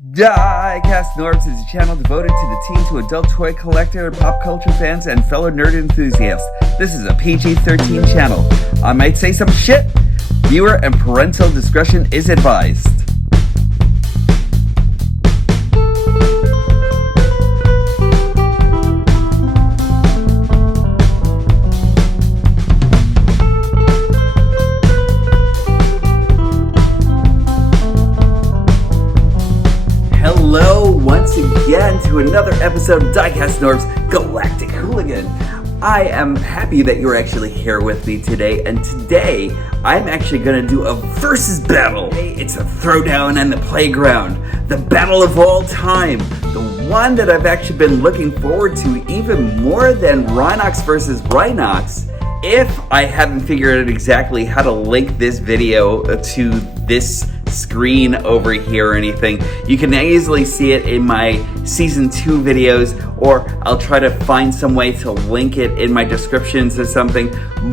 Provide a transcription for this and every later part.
Diecast Norbs is a channel devoted to the teen to adult toy collector, pop culture fans, and fellow nerd enthusiasts. This is a PG-13 channel. I might say some shit. Viewer and parental discretion is advised. Hello once again to another episode of Diecast Norbs Galactic Hooligan. I am happy that you're actually here with me today, and today I'm actually going to do a versus battle. It's a throwdown on the playground, the battle of all time, the one that I've actually been looking forward to even more than Rhinox vs Rhinox. If I haven't figured out exactly how to link this video to this screen over here or anything, you can easily see it in my season 2 videos, or I'll try to find some way to link it in my descriptions or something,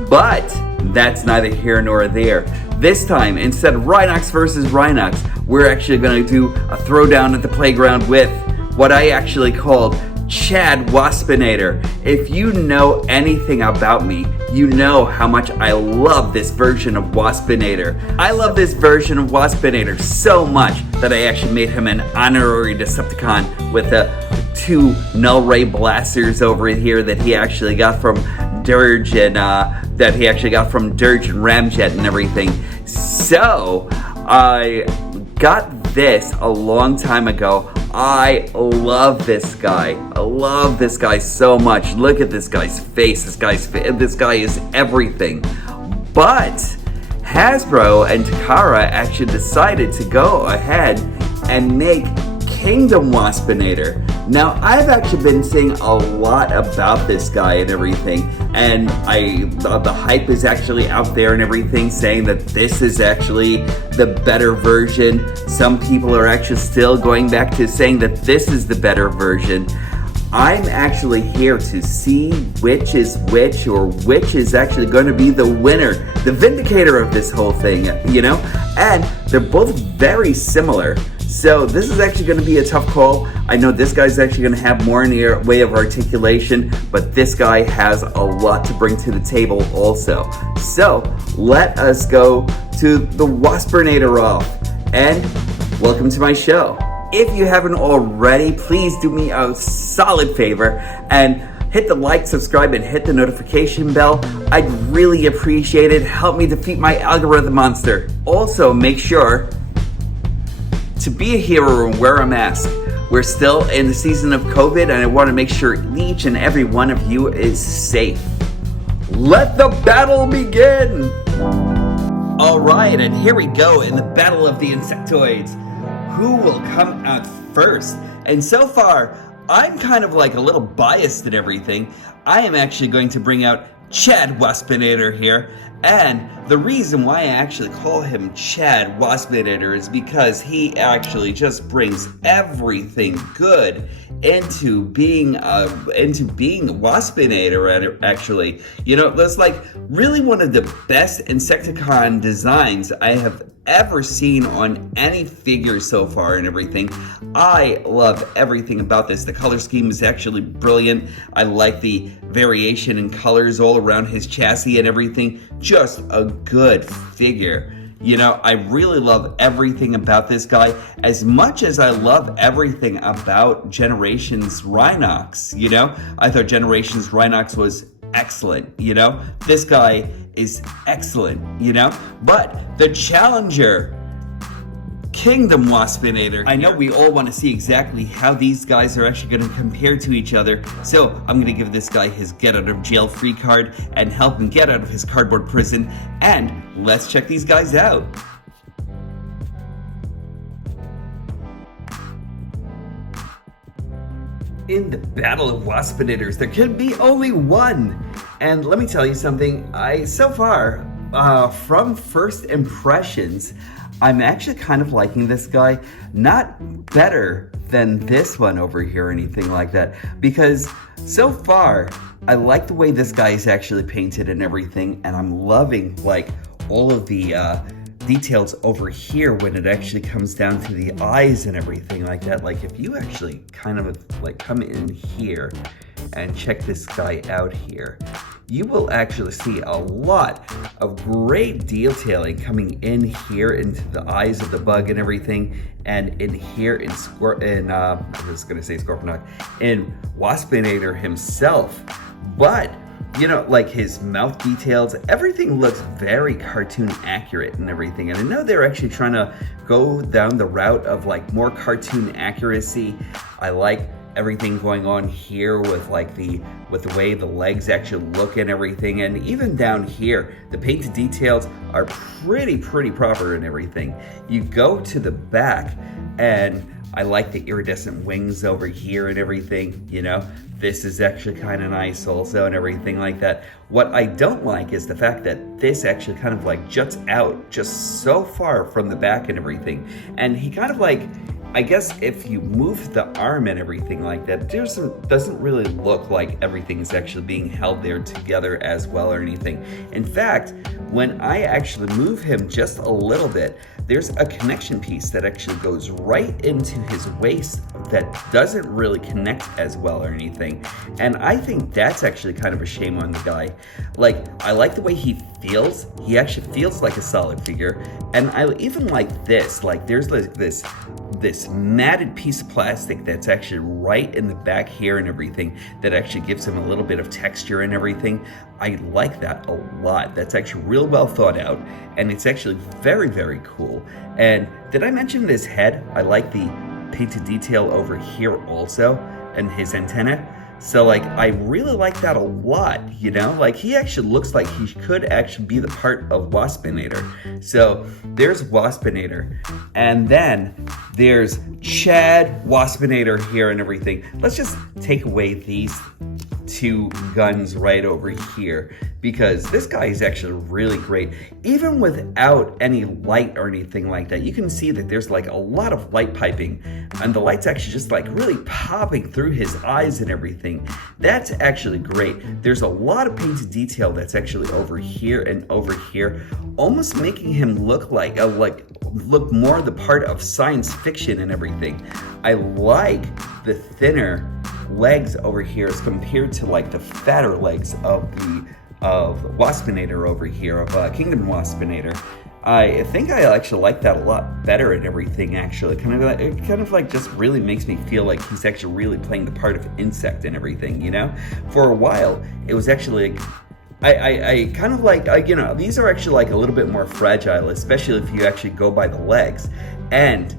but that's neither here nor there. This time, instead of Rhinox versus Rhinox, we're actually going to do a throwdown at the playground with what I actually called Chad Waspinator. If you know anything about me, you know how much I love this version of Waspinator. I love this version of Waspinator so much that I actually made him an honorary Decepticon with the 2 null ray blasters over here that he actually got from Dirge and Ramjet and everything. So I got this a long time ago. I love this guy. I love this guy so much. Look at this guy's face. This guy is everything. But Hasbro and Takara actually decided to go ahead and make Kingdom Waspinator. Now, I've actually been seeing a lot about this guy and everything, and the hype is actually out there and everything, saying that this is actually the better version. Some people are actually still going back to saying that this is the better version. I'm actually here to see which is which, or which is actually going to be the winner, the vindicator of this whole thing, you know? And they're both very similar. So this is actually going to be a tough call. I know this guy's actually going to have more in the way of articulation, but this guy has a lot to bring to the table also. So let us go to the Waspinator off, and welcome to my show. If you haven't already, please do me a solid favor and hit the like, subscribe, and hit the notification bell. I'd really appreciate it. Help me defeat my algorithm monster. Also, make sure to be a hero and wear a mask. We're still in the season of COVID, and I want to make sure each and every one of you is safe. Let the battle begin! Alright, and here we go in the battle of the insectoids. Who will come out first? And so far, I'm kind of like a little biased and everything. I am actually going to bring out Chad Waspinator here, and the reason why I actually call him Chad Waspinator is because he actually just brings everything good into being a Waspinator. Actually, you know, that's like really one of the best Insecticon designs I have ever seen on any figure so far and everything. I love everything about this. The color scheme is actually brilliant. I like the variation in colors all around his chassis and everything. Just a good figure. You know, I really love everything about this guy as much as I love everything about Generations Rhinox. You know, I thought Generations Rhinox was excellent, you know? This guy is excellent, you know? But the challenger, Kingdom Waspinator. I know we all want to see exactly how these guys are actually going to compare to each other, so I'm going to give this guy his get out of jail free card and help him get out of his cardboard prison, and let's check these guys out. In the battle of Waspinators, there can be only one. And let me tell you something, so far, from first impressions, I'm actually kind of liking this guy. Not better than this one over here or anything like that, because so far, I like the way this guy is actually painted and everything, and I'm loving like all of the details over here when it actually comes down to the eyes and everything like that. Like if you actually kind of like come in here and check this guy out here, you will actually see a lot of great detailing coming in here into the eyes of the bug and everything, and in here in Waspinator himself. But you know, like his mouth details, everything looks very cartoon accurate and everything. And I know they're actually trying to go down the route of like more cartoon accuracy. I like everything going on here with like the way the legs actually look and everything. And even down here, the painted details are pretty proper and everything. You go to the back and I like the iridescent wings over here and everything, you know. This is actually kind of nice also and everything like that. What I don't like is the fact that this actually kind of like juts out just so far from the back and everything. And he kind of like, I guess if you move the arm and everything like that, doesn't really look like everything is actually being held there together as well or anything. In fact, when I actually move him just a little bit, there's a connection piece that actually goes right into his waist that doesn't really connect as well or anything. And I think that's actually kind of a shame on the guy. Like, I like the way he feels. He actually feels like a solid figure. And I even like this, like there's like this matted piece of plastic that's actually right in the back here and everything that actually gives him a little bit of texture and everything. I like that a lot. That's actually real well thought out, and it's actually very cool. And did I mention this head? I like the painted detail over here also, and his antenna. So like, I really like that a lot, you know? Like, he actually looks like he could actually be the part of Waspinator. So there's Waspinator, and then there's Chad Waspinator here and everything. Let's just take away these two guns right over here, because this guy is actually really great. Even without any light or anything like that, you can see that there's like a lot of light piping, and the light's actually just like really popping through his eyes and everything. That's actually great. There's a lot of painted detail that's actually over here and over here, almost making him look like look more the part of science fiction and everything. I like the thinner legs over here as compared to like the fatter legs of Waspinator over here, of Kingdom Waspinator. I think I actually like that a lot better and everything, actually. It kind of like just really makes me feel like he's actually really playing the part of insect and everything, you know? For a while, it was actually like, I kind of like, you know, these are actually like a little bit more fragile, especially if you actually go by the legs. And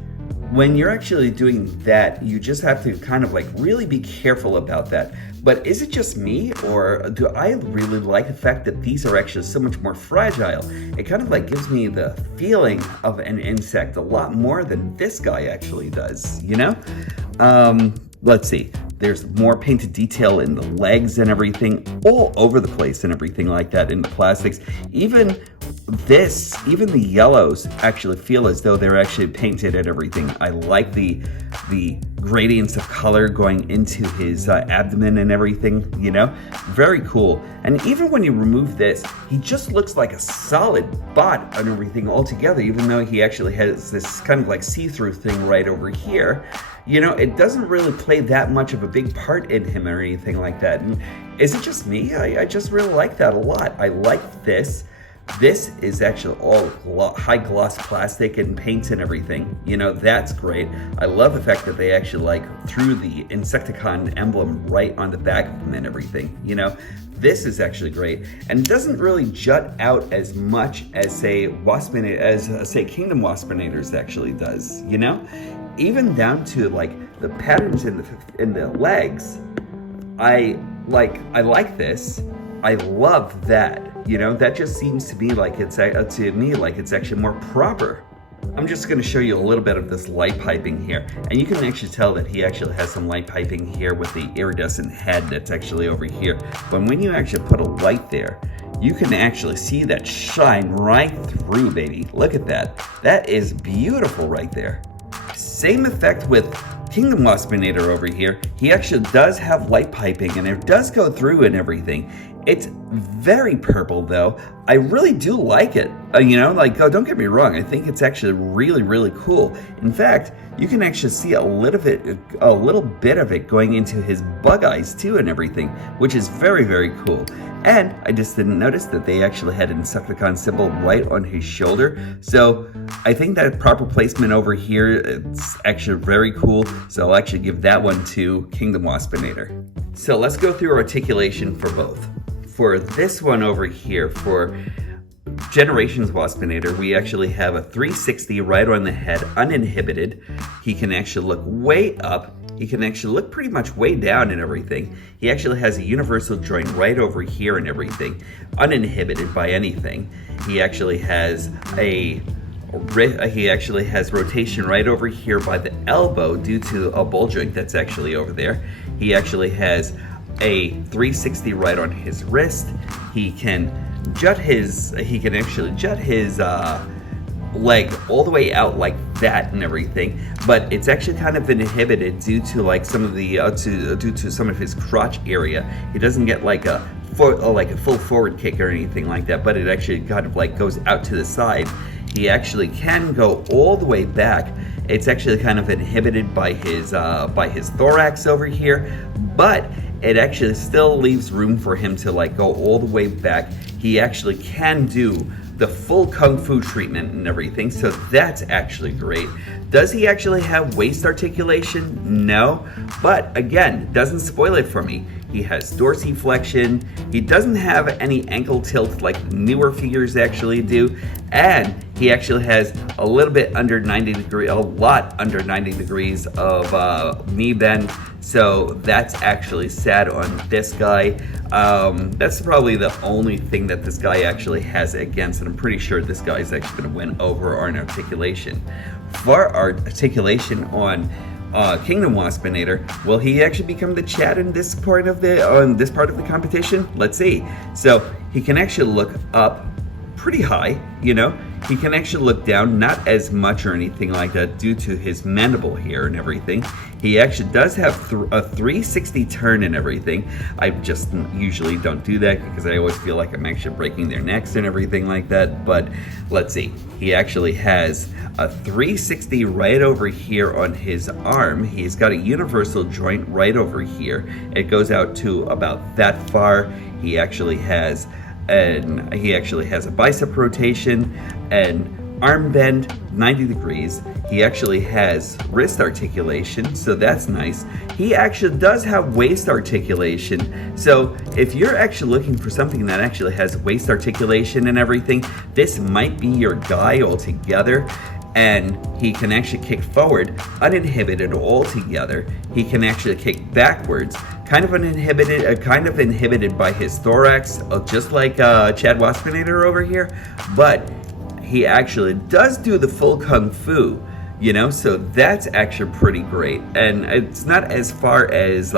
when you're actually doing that, you just have to kind of like really be careful about that. But is it just me, or do I really like the fact that these are actually so much more fragile? It kind of like gives me the feeling of an insect a lot more than this guy actually does, you know? Let's see. There's more painted detail in the legs and everything, all over the place and everything like that in the plastics. Even the yellows actually feel as though they're actually painted and everything. I like the gradients of color going into his abdomen and everything, you know? Very cool. And even when you remove this, he just looks like a solid bot and everything altogether, even though he actually has this kind of like see-through thing right over here. You know, it doesn't really play that much of a big part in him or anything like that. And is it just me? I just really like that a lot. I like this. This is actually all high gloss plastic and paints and everything. You know, that's great. I love the fact that they actually like threw the Insecticon emblem right on the back of them and everything. You know, this is actually great, and it doesn't really jut out as much as say Kingdom Waspinators actually does. You know, even down to like the patterns in the legs. I like this. I love that. You know, that just seems to me like it's actually more proper. I'm just going to show you a little bit of this light piping here, and you can actually tell that he actually has some light piping here with the iridescent head that's actually over here. But when you actually put a light there, you can actually see that shine right through, baby. Look at that. That is beautiful right there. Same effect with Kingdom Waspinator over here, he actually does have light piping and it does go through and everything. It's very purple though. I really do like it. You know, like, oh, don't get me wrong. I think it's actually really, really cool. In fact, you can actually see a little bit of it going into his bug eyes too and everything, which is very, very cool. And I just didn't notice that they actually had an Insecticon symbol right on his shoulder. So I think that proper placement over here, it's actually very cool. So I'll actually give that one to Kingdom Waspinator. So let's go through articulation for both. For this one over here, for Generations Waspinator, we actually have a 360 right on the head, uninhibited. He can actually look way up. He can actually look pretty much way down and everything. He actually has a universal joint right over here and everything, uninhibited by anything. He actually has rotation right over here by the elbow due to a ball joint that's actually over there. He actually has a 360 right on his wrist. He can actually jut his leg all the way out like that and everything, but it's actually kind of inhibited due to like some of the due to some of his crotch area. He doesn't get like a full forward kick or anything like that, but it actually kind of like goes out to the side. He actually can go all the way back. It's actually kind of inhibited by his thorax over here, but it actually still leaves room for him to like go all the way back. He actually can do the full Kung Fu treatment and everything, so that's actually great. Does he actually have waist articulation? No, but again, doesn't spoil it for me. He has dorsiflexion. He doesn't have any ankle tilt like newer figures actually do, and he actually has a little bit under 90 degrees, a lot under 90 degrees of knee bend. So that's actually sad on this guy. That's probably the only thing that this guy actually has against, and I'm pretty sure this guy is actually going to win over on articulation. For articulation on Kingdom Waspinator, will he actually become the Chad in this part of the competition? Let's see. So he can actually look up pretty high, you know. He can actually look down, not as much or anything like that due to his mandible here and everything. He actually does have a 360 turn and everything. I just usually don't do that because I always feel like I'm actually breaking their necks and everything like that. But let's see. He actually has a 360 right over here on his arm. He's got a universal joint right over here. It goes out to about that far. He actually has a bicep rotation and arm bend 90 degrees. He actually has wrist articulation, so that's nice. He actually does have waist articulation. So if you're actually looking for something that actually has waist articulation and everything, this might be your guy altogether. And he can actually kick forward uninhibited altogether. He can actually kick backwards, kind of inhibited by his thorax, just like Chad Waspinator over here. But he actually does do the full Kung Fu, you know, so that's actually pretty great. And it's not as far as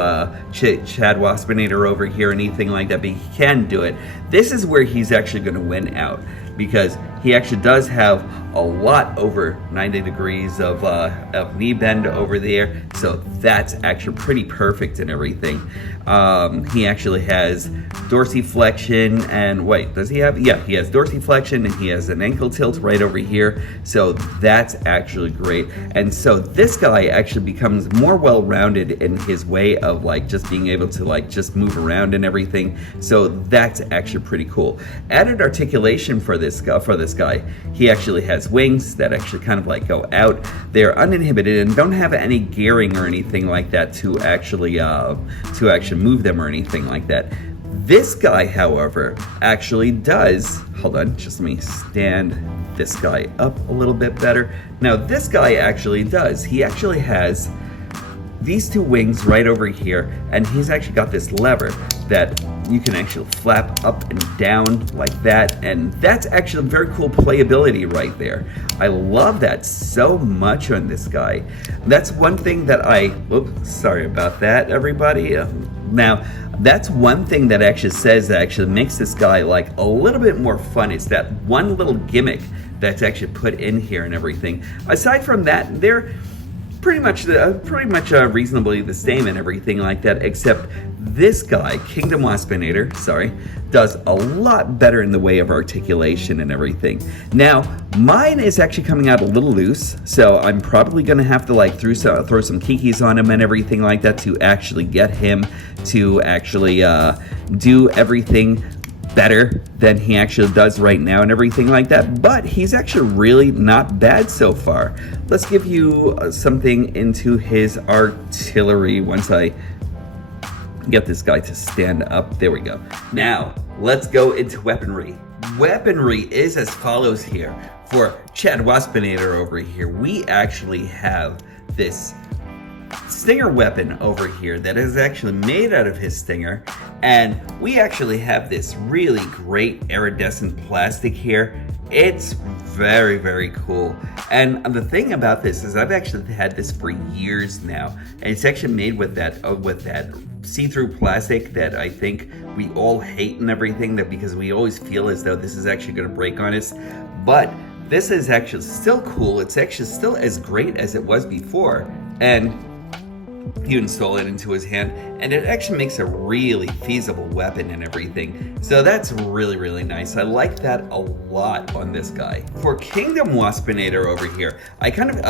Chad Waspinator over here, anything like that, but he can do it. This is where he's actually going to win out, because he actually does have a lot over 90 degrees of knee bend over there, so that's actually pretty perfect and everything. He actually has dorsiflexion, and wait, does he have? Yeah, he has dorsiflexion, and he has an ankle tilt right over here, so that's actually great. And so this guy actually becomes more well-rounded in his way of like just being able to like just move around and everything, so that's actually pretty cool. Added articulation for this guy, he actually has wings that actually kind of like go out. They're uninhibited and don't have any gearing or anything like that to actually move them or anything like that. This guy, however, actually does. Hold on, just let me stand this guy up a little bit better. Now, this guy actually does. He actually has these two wings right over here, and he's actually got this lever that you can actually flap up and down like that, and that's actually very cool playability right there. I love that so much on this guy. That's one thing that sorry about that, everybody. Now, that's one thing that actually makes this guy like a little bit more fun. It's that one little gimmick that's actually put in here and everything. Aside from that, pretty much reasonably the same and everything like that, except this guy, Kingdom Waspinator, sorry, does a lot better in the way of articulation and everything. Now, mine is actually coming out a little loose, so I'm probably gonna have to like throw some kikis on him and everything like that to actually get him to actually do everything better than he actually does right now and everything like that, but he's actually really not bad so far. Let's give you something into his artillery once I get this guy to stand up. There we go. Now, let's go into weaponry. Weaponry is as follows here. For Chad Waspinator over here, we actually have this stinger weapon over here that is actually made out of his stinger, and we actually have this really great iridescent plastic here. It's very, very cool. And the thing about this is I've actually had this for years now, and it's actually made with that see-through plastic that I think we all hate and everything, that because we always feel as though this is actually going to break on us. But this is actually still cool. It's actually still as great as it was before. And you install it into his hand, and it actually makes a really feasible weapon and everything. So that's really, really nice. I like that a lot on this guy. For Kingdom Waspinator over here,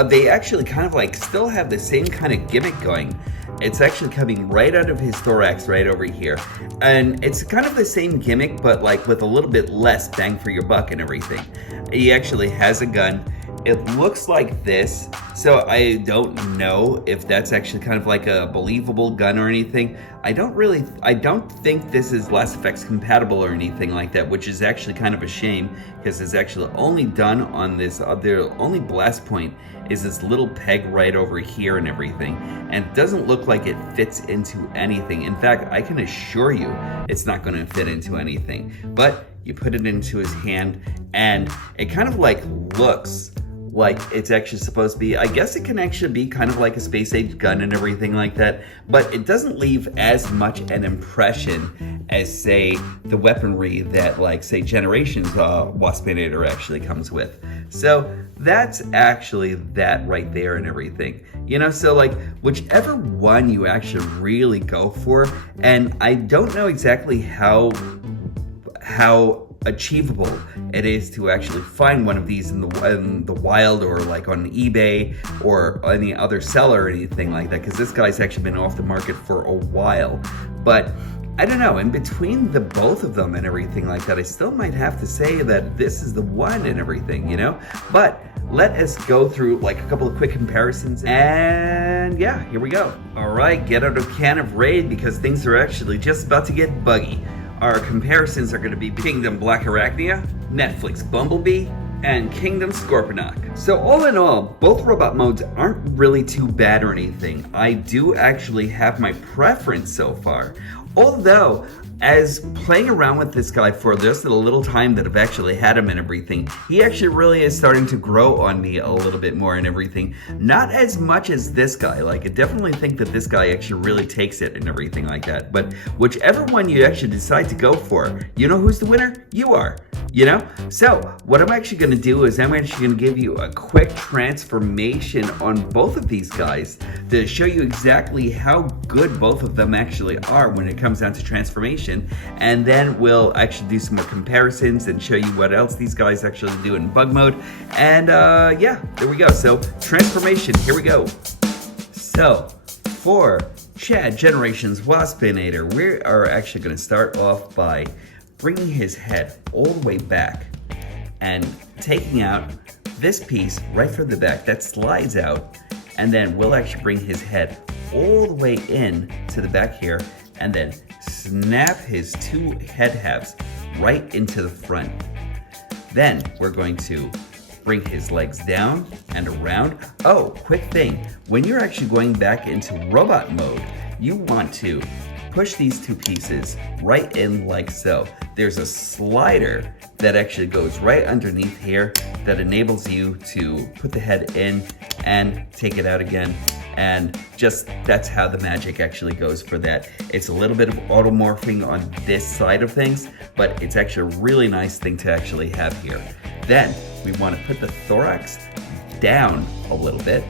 they actually kind of like still have the same kind of gimmick going. It's actually coming right out of his thorax right over here. And it's kind of the same gimmick, but like with a little bit less bang for your buck and everything. He actually has a gun. It looks like this, so I don't know if that's actually kind of like a believable gun or anything. I don't think this is Last Effects compatible or anything like that, which is actually kind of a shame, because it's actually only done on this, the only blast point is this little peg right over here and everything, and it doesn't look like it fits into anything. In fact, I can assure you it's not going to fit into anything. But you put it into his hand, and it kind of like looks like it's actually supposed to be, I guess it can actually be kind of like a space age gun and everything like that, but it doesn't leave as much an impression as, say, the weaponry that, like, say, Generations Waspinator actually comes with. So that's actually that right there and everything. You know, so like whichever one you actually really go for, and I don't know exactly how achievable it is to actually find one of these in the wild, or like on eBay or any other seller or anything like that, because this guy's actually been off the market for a while. But I don't know, in between the both of them and everything like that, I still might have to say that this is the one and everything, you know? But let us go through like a couple of quick comparisons, and yeah, here we go. All right, get out a can of Raid, because things are actually just about to get buggy. Our comparisons are going to be Kingdom Black Arachnia, Netflix Bumblebee, and Kingdom Scorponok. So all in all, both robot modes aren't really too bad or anything. I do actually have my preference so far. Although, as playing around with this guy for just a little time that I've actually had him and everything, he actually really is starting to grow on me a little bit more and everything. Not as much as this guy. Like, I definitely think that this guy actually really takes it and everything like that. But whichever one you actually decide to go for, you know who's the winner? You are. You know? So, what I'm actually going to do is I'm actually going to give you a quick transformation on both of these guys to show you exactly how good both of them actually are when it comes down to transformation. And then we'll actually do some more comparisons and show you what else these guys actually do in bug mode. And yeah, there we go. So, transformation, here we go. So, for Chad Generations Waspinator, we are actually going to start off by bringing his head all the way back and taking out this piece right from the back that slides out, and then we'll actually bring his head all the way in to the back here, and then snap his two head halves right into the front. Then we're going to bring his legs down and around. Oh, quick thing, when you're actually going back into robot mode, you want to push these two pieces right in like so. There's a slider that actually goes right underneath here that enables you to put the head in and take it out again. And just, that's how the magic actually goes for that. It's a little bit of automorphing on this side of things, but it's actually a really nice thing to actually have here. Then we want to put the thorax down a little bit,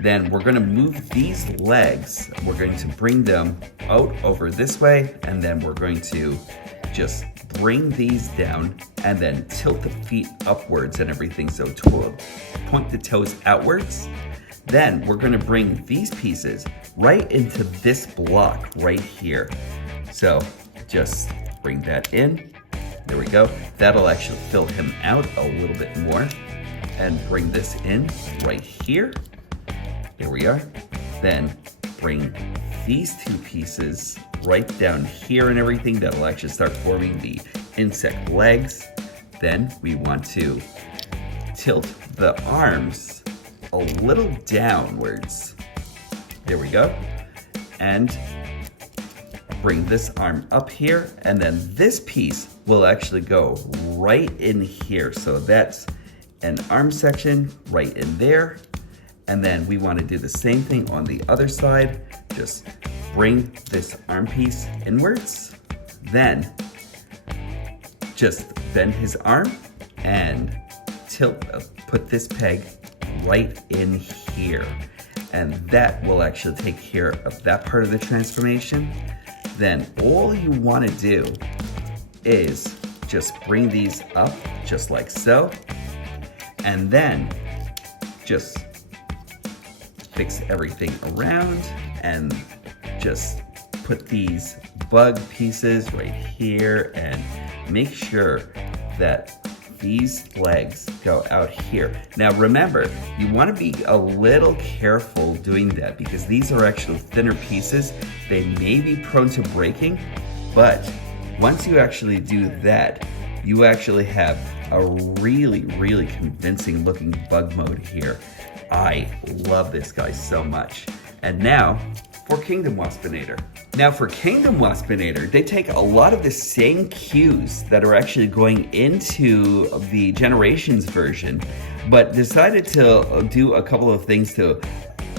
Then we're gonna move these legs. We're going to bring them out over this way, and then we're going to just bring these down and then tilt the feet upwards and everything, so point the toes outwards. Then we're gonna bring these pieces right into this block right here. So just bring that in. There we go. That'll actually fill him out a little bit more. And bring this in right here. There we are. Then bring these two pieces right down here and everything. That'll actually start forming the insect legs. Then we want to tilt the arms a little downwards. There we go. And bring this arm up here, and then this piece will actually go right in here. So that's an arm section right in there. And then we want to do the same thing on the other side. Just bring this arm piece inwards, then just bend his arm and put this peg right in here. And that will actually take care of that part of the transformation. Then all you want to do is just bring these up just like so, and then just fix everything around and just put these bug pieces right here and make sure that these legs go out here. Now remember, you want to be a little careful doing that because these are actually thinner pieces. They may be prone to breaking, but once you actually do that, you actually have a really, really convincing looking bug mode here. I love this guy so much. And now for Kingdom Waspinator. Now for Kingdom Waspinator, they take a lot of the same cues that are actually going into the Generations version, but decided to do a couple of things to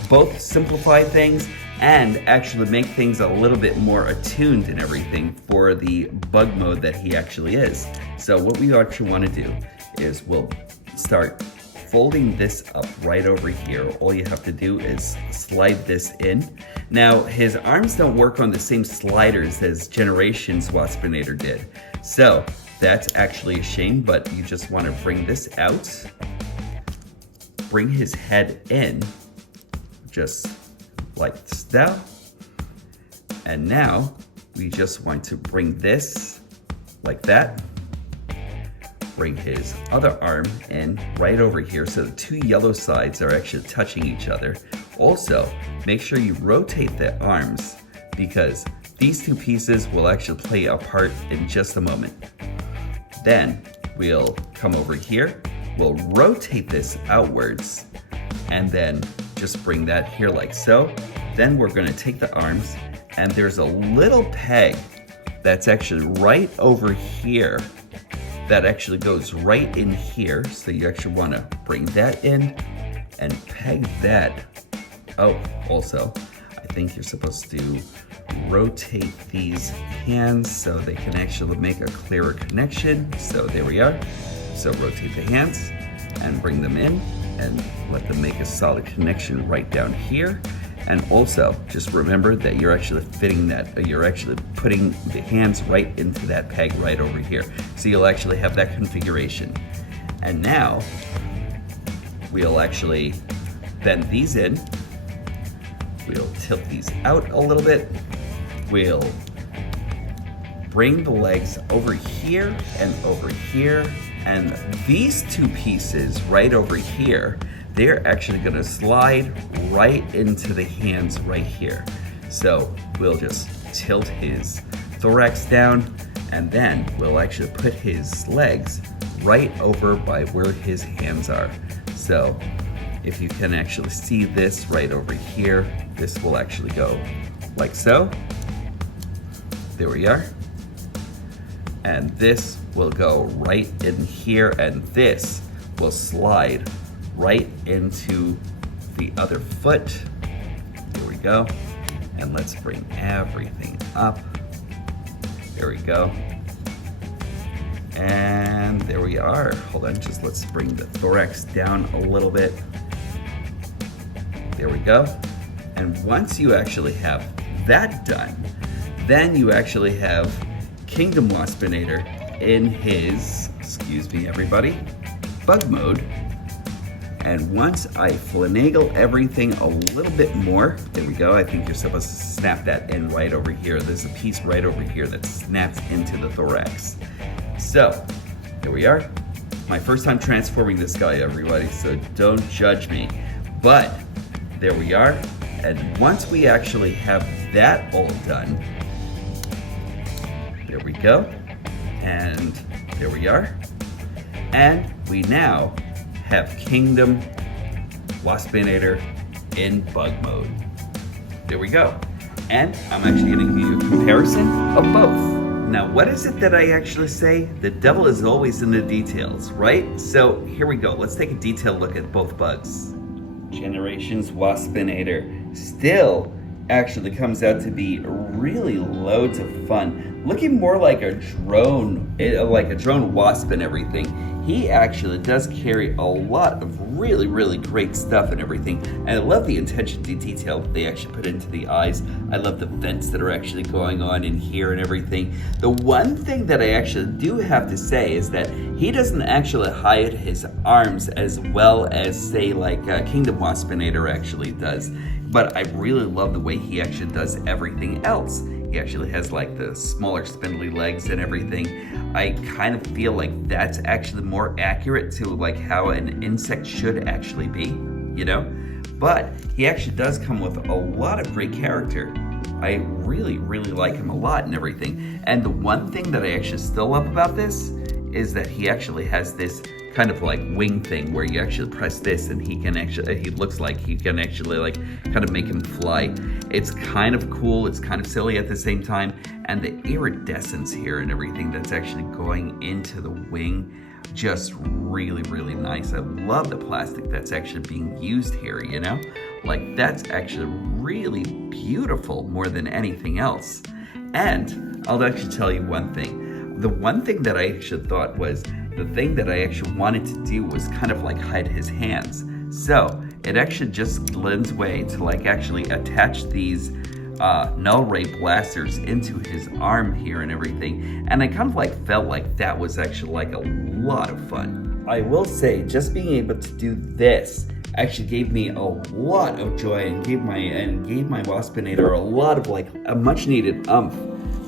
both simplify things and actually make things a little bit more attuned and everything for the bug mode that he actually is. So what we actually want to do is we'll start folding this up right over here. All you have to do is slide this in. Now, his arms don't work on the same sliders as Generations Waspinator did. So that's actually a shame, but you just want to bring this out, bring his head in, just like so. And now we just want to bring this like that. Bring his other arm in right over here so the two yellow sides are actually touching each other. Also, make sure you rotate the arms because these two pieces will actually play a part in just a moment. Then we'll come over here, we'll rotate this outwards, and then just bring that here like so. Then we're gonna take the arms, and there's a little peg that's actually right over here that actually goes right in here. So you actually wanna bring that in and peg that. Oh, also, I think you're supposed to rotate these hands so they can actually make a clearer connection. So there we are. So rotate the hands and bring them in and let them make a solid connection right down here. And also, just remember that you're actually fitting that, you're actually putting the hands right into that peg right over here. So you'll actually have that configuration. And now, we'll actually bend these in. We'll tilt these out a little bit. We'll bring the legs over here and over here. And these two pieces right over here, they're actually gonna slide right into the hands right here. So we'll just tilt his thorax down, and then we'll actually put his legs right over by where his hands are. So if you can actually see this right over here, this will actually go like so. There we are. And this will go right in here, and this will slide right into the other foot. Here we go. And let's bring everything up. There we go. And there we are. Hold on, just let's bring the thorax down a little bit. There we go. And once you actually have that done, then you actually have Kingdom Waspinator in his, excuse me everybody, bug mode. And once I finagle everything a little bit more, there we go, I think you're supposed to snap that in right over here. There's a piece right over here that snaps into the thorax. So, here we are. My first time transforming this guy, everybody, so don't judge me. But, there we are. And once we actually have that all done, there we go. And there we are. And we now have Kingdom Waspinator in bug mode. There we go. And I'm actually gonna give you a comparison of both. Now, what is it that I actually say? The devil is always in the details, right? So here we go. Let's take a detailed look at both bugs. Generations Waspinator still actually comes out to be really loads of fun. Looking more like a drone wasp and everything. He actually does carry a lot of really, really great stuff and everything. And I love the attention to detail that they actually put into the eyes. I love the vents that are actually going on in here and everything. The one thing that I actually do have to say is that he doesn't actually hide his arms as well as, say, like Kingdom Waspinator actually does. But I really love the way he actually does everything else. He actually has like the smaller spindly legs and everything. I kind of feel like that's actually more accurate to like how an insect should actually be, you know? But he actually does come with a lot of great character. I really, really like him a lot and everything. And the one thing that I actually still love about this is that he actually has this kind of like wing thing where you actually press this and he looks like he can actually like kind of make him fly. It's kind of cool, it's kind of silly at the same time, and the iridescence here and everything that's actually going into the wing, just really, really nice. I love the plastic that's actually being used here, you know? Like that's actually really beautiful more than anything else. And I'll actually tell you one thing. The one thing that I actually thought was, the thing that I actually wanted to do was kind of like hide his hands. So it actually just lends way to like actually attach these null ray blasters into his arm here and everything. And I kind of like felt like that was actually like a lot of fun. I will say just being able to do this actually gave me a lot of joy and gave my Waspinator a lot of like a much needed oomph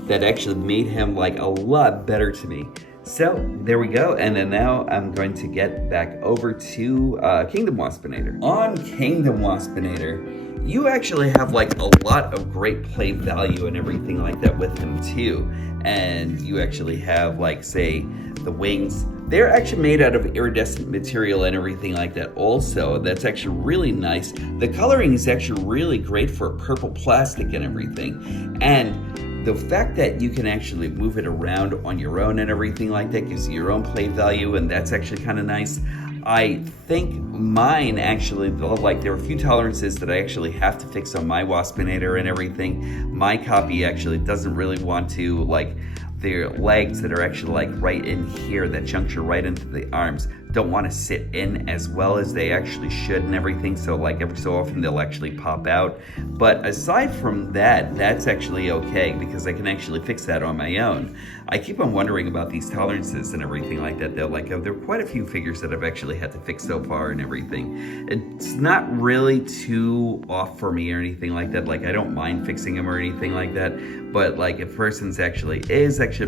that actually made him like a lot better to me. So there we go, and then now I'm going to get back over to Kingdom Waspinator. On Kingdom Waspinator, you actually have like a lot of great play value and everything like that with him too. And you actually have like, say, the wings. They're actually made out of iridescent material and everything like that also. That's actually really nice. The coloring is actually really great for purple plastic and everything. And the fact that you can actually move it around on your own and everything like that gives you your own play value, and that's actually kind of nice. I think mine actually, like there are a few tolerances that I actually have to fix on my Waspinator and everything. My copy actually doesn't really want to, like, their legs that are actually like right in here, that juncture right into the arms, don't want to sit in as well as they actually should and everything. So like every so often they'll actually pop out. But aside from that, that's actually okay because I can actually fix that on my own. I keep on wondering about these tolerances and everything like that. They're like, there are quite a few figures that I've actually had to fix so far and everything. It's not really too off for me or anything like that. Like I don't mind fixing them or anything like that. But like if a person's actually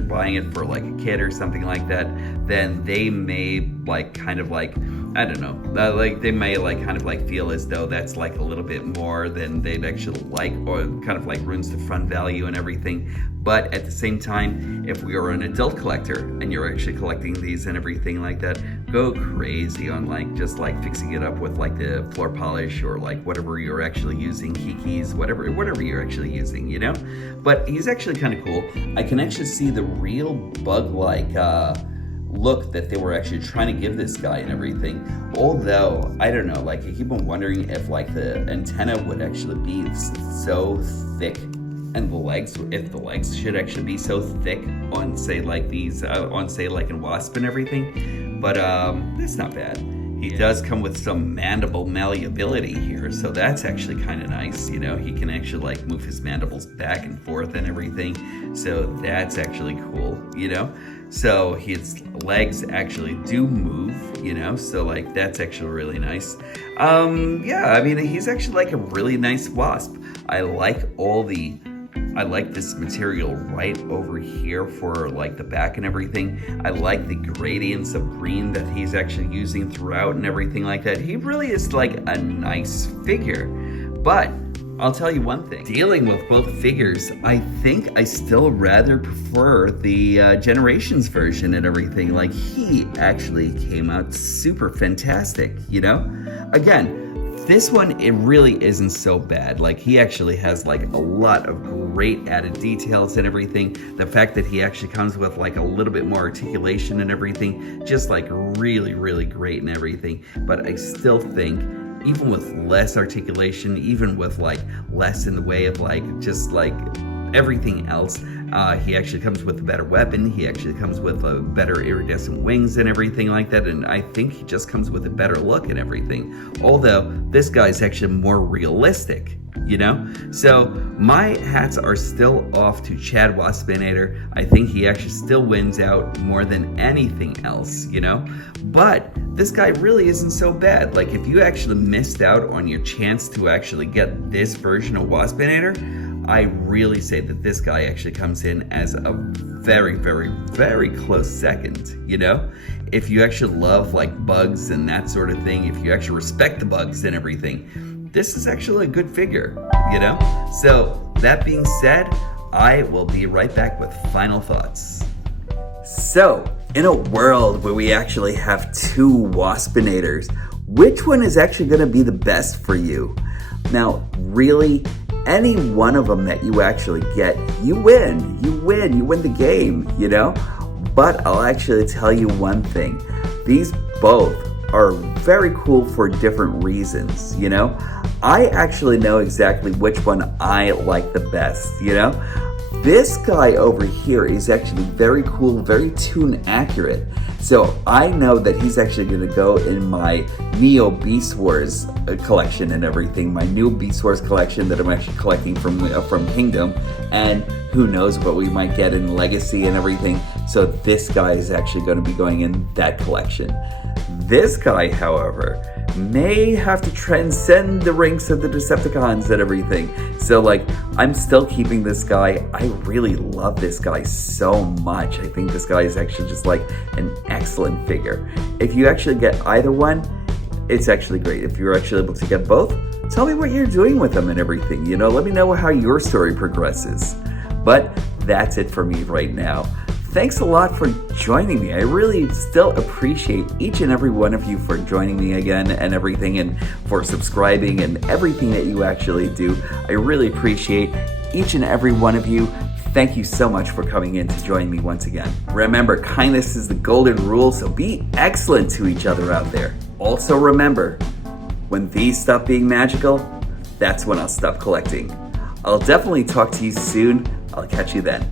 buying it for like a kid or something like that, then they may like kind of like, I don't know, like they may like kind of like feel as though that's like a little bit more than they'd actually like, or kind of like ruins the fun value and everything. But at the same time, if we are an adult collector and you're actually collecting these and everything like that, go crazy on like just like fixing it up with like the floor polish or like whatever you're actually using, kikis, whatever you're actually using, you know? But he's actually kind of cool. I can actually see the real bug-like look that they were actually trying to give this guy and everything. Although, I don't know, like I keep on wondering if like the antenna would actually be so thick, and the legs, if the legs should actually be so thick on say like these, on say like in Wasp and everything. But that's not bad. He does come with some mandible malleability here, so that's actually kind of nice. You know, he can actually like move his mandibles back and forth and everything, so that's actually cool, you know. So his legs actually do move, you know, so like that's actually really nice. Yeah, I mean, he's actually like a really nice wasp. I like this material right over here for like the back and everything. I like the gradients of green that he's actually using throughout and everything like that. He really is like a nice figure. But I'll tell you one thing, dealing with both figures, I think I still rather prefer the Generations version and everything. Like, he actually came out super fantastic, you know? Again, this one, it really isn't so bad. Like, he actually has like a lot of great added details and everything. The fact that he actually comes with like a little bit more articulation and everything, just like really, really great and everything. But I still think, even with less articulation, even with like less in the way of like just like everything else, he actually comes with a better weapon. He actually comes with a better iridescent wings and everything like that. And I think he just comes with a better look and everything. Although this guy's actually more realistic, you know? So my hats are still off to Chad Waspinator. I think he actually still wins out more than anything else, you know? But this guy really isn't so bad. Like, if you actually missed out on your chance to actually get this version of Waspinator, I really say that this guy actually comes in as a very, very, very close second, you know? If you actually love like bugs and that sort of thing, if you actually respect the bugs and everything, this is actually a good figure, you know? So that being said, I will be right back with final thoughts. So, in a world where we actually have two Waspinators, which one is actually gonna be the best for you? Now, really, any one of them that you actually get, you win the game, you know? But I'll actually tell you one thing. These both are very cool for different reasons, you know? I actually know exactly which one I like the best, you know? This guy over here is actually very cool, very tune accurate. So I know that he's actually gonna go in my Neo Beast Wars collection and everything, my new Beast Wars collection that I'm actually collecting from Kingdom, and who knows what we might get in Legacy and everything. So this guy is actually gonna be going in that collection. This guy, however, may have to transcend the ranks of the Decepticons and everything. So like, I'm still keeping this guy. I really love this guy so much. I think this guy is actually just like an excellent figure. If you actually get either one, it's actually great. If you're actually able to get both, tell me what you're doing with them and everything. You know, let me know how your story progresses. But that's it for me right now. Thanks a lot for joining me. I really still appreciate each and every one of you for joining me again and everything, and for subscribing and everything that you actually do. I really appreciate each and every one of you. Thank you so much for coming in to join me once again. Remember, kindness is the golden rule, so be excellent to each other out there. Also remember, when these stop being magical, that's when I'll stop collecting. I'll definitely talk to you soon. I'll catch you then.